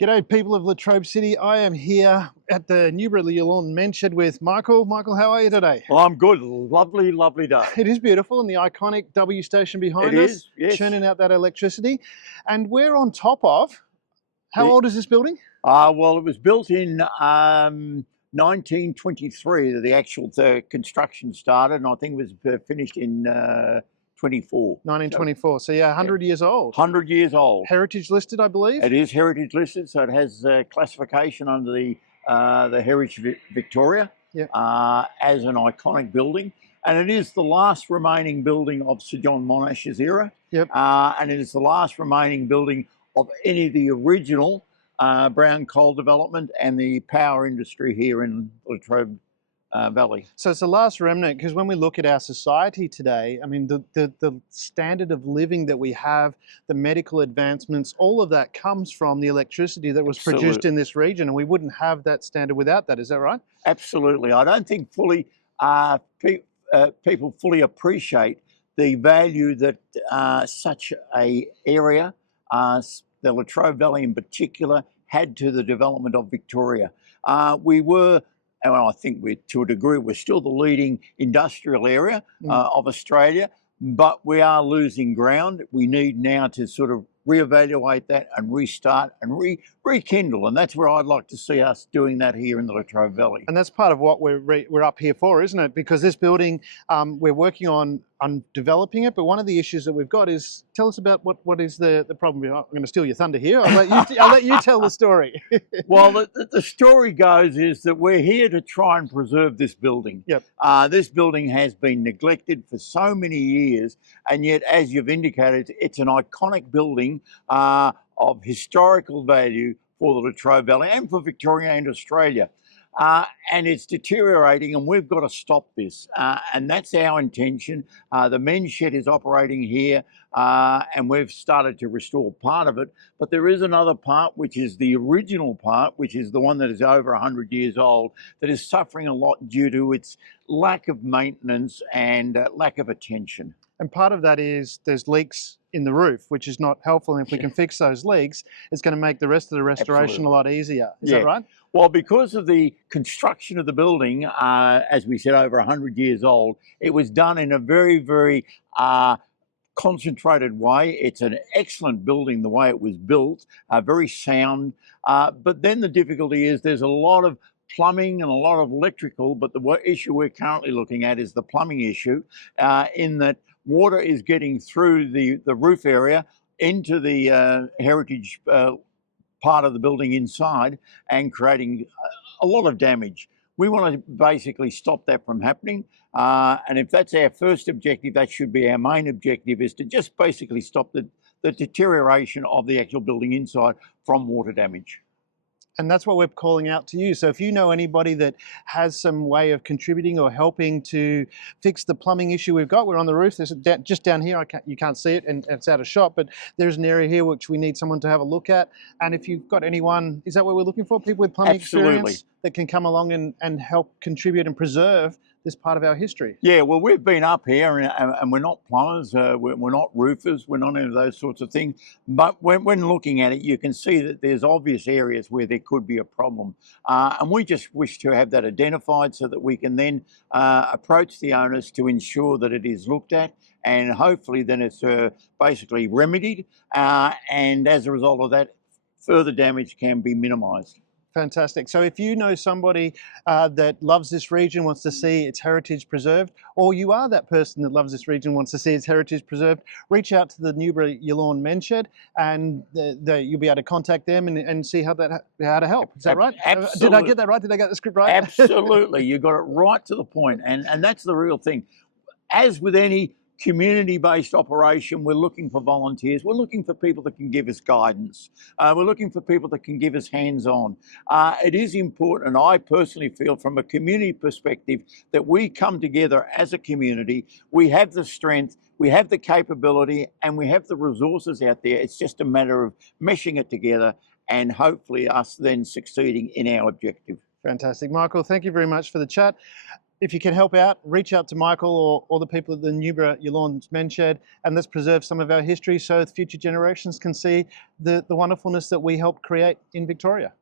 G'day people of Latrobe City. I am here at the Newborough Yallourn men's shed with Michael. Michael, how are you today? Well, I'm good. Lovely, lovely day. It is beautiful, and the iconic W station behind It us, is, yes. churning out that electricity. And we're on top of, how old is this building? Well, it was built in 1923, that the actual construction started, and I think it was finished in 24. 1924, so yeah, 100 years old. 100 years old. Heritage listed, I believe? It is heritage listed, so it has classification under the Heritage Victoria as an iconic building. And it is the last remaining building of Sir John Monash's era. Yep. And it is the last remaining building of any of the original brown coal development and the power industry here in Latrobe Valley. So it's the last remnant, because when we look at our society today, I mean, the standard of living that we have, the medical advancements, all of that comes from the electricity that was produced in this region, and we wouldn't have that standard without that. Is that right? Absolutely. I don't think people fully appreciate the value that such a area, the Latrobe Valley in particular, had to the development of Victoria. We were, and I think to a degree, we're still the leading industrial area of Australia, but we are losing ground. We need now to sort of reevaluate that and restart and rekindle, and that's where I'd like to see us doing that here in the Latrobe Valley. And that's part of what we're up here for, isn't it? Because this building, we're working on developing it, but one of the issues that we've got is, tell us about what is the problem. I'm going to steal your thunder here. I'll let you tell the story. Well, the story goes is that we're here to try and preserve this building. Yep. This building has been neglected for so many years, and yet, as you've indicated, it's an iconic building of historical value for the Latrobe Valley and for Victoria and Australia. And it's deteriorating, and we've got to stop this. And that's our intention. The men's shed is operating here, and we've started to restore part of it. But there is another part, which is the original part, which is the one that is over 100 years old, that is suffering a lot due to its lack of maintenance and lack of attention. And part of that is there's leaks in the roof, which is not helpful. And if we can fix those leaks, it's going to make the rest of the restoration a lot easier. Is that right? Well, because of the construction of the building, as we said, over 100 years old, it was done in a very, very concentrated way. It's an excellent building the way it was built, very sound. But then the difficulty is there's a lot of plumbing and a lot of electrical, but the issue we're currently looking at is the plumbing issue, in that water is getting through the roof area into the heritage part of the building inside and creating a lot of damage. We want to basically stop that from happening. And if that's our first objective, that should be our main objective, is to just basically stop the deterioration of the actual building inside from water damage. And that's what we're calling out to you. So if you know anybody that has some way of contributing or helping to fix the plumbing issue we've got, we're on the roof. There's just down here, you can't see it and it's out of shot, but there's an area here which we need someone to have a look at. And if you've got anyone, is that what we're looking for? People with plumbing experience that can come along and help contribute and preserve this part of our history. Yeah, well, we've been up here and we're not plumbers, we're not roofers, we're not any of those sorts of things. But when looking at it, you can see that there's obvious areas where there could be a problem. And we just wish to have that identified so that we can then approach the owners to ensure that it is looked at, and hopefully then it's basically remedied. And as a result of that, further damage can be minimised. Fantastic. So if you know somebody that loves this region, wants to see its heritage preserved, or you are that person that loves this region, wants to see its heritage preserved, reach out to the Newborough Yallourn men's shed, and you'll be able to contact them and see how to help. Is that right? Absolutely. Did I get that right? Did I get the script right? Absolutely. You got it right to the point. And that's the real thing. As with any community-based operation, we're looking for volunteers. We're looking for people that can give us guidance. We're looking for people that can give us hands-on. It is important, and I personally feel from a community perspective, that we come together as a community. We have the strength, we have the capability, and we have the resources out there. It's just a matter of meshing it together and hopefully us then succeeding in our objective. Fantastic. Michael, thank you very much for the chat. If you can help out, reach out to Michael or the people at the Newborough Yallourn Men's Shed, and let's preserve some of our history so future generations can see the wonderfulness that we helped create in Victoria.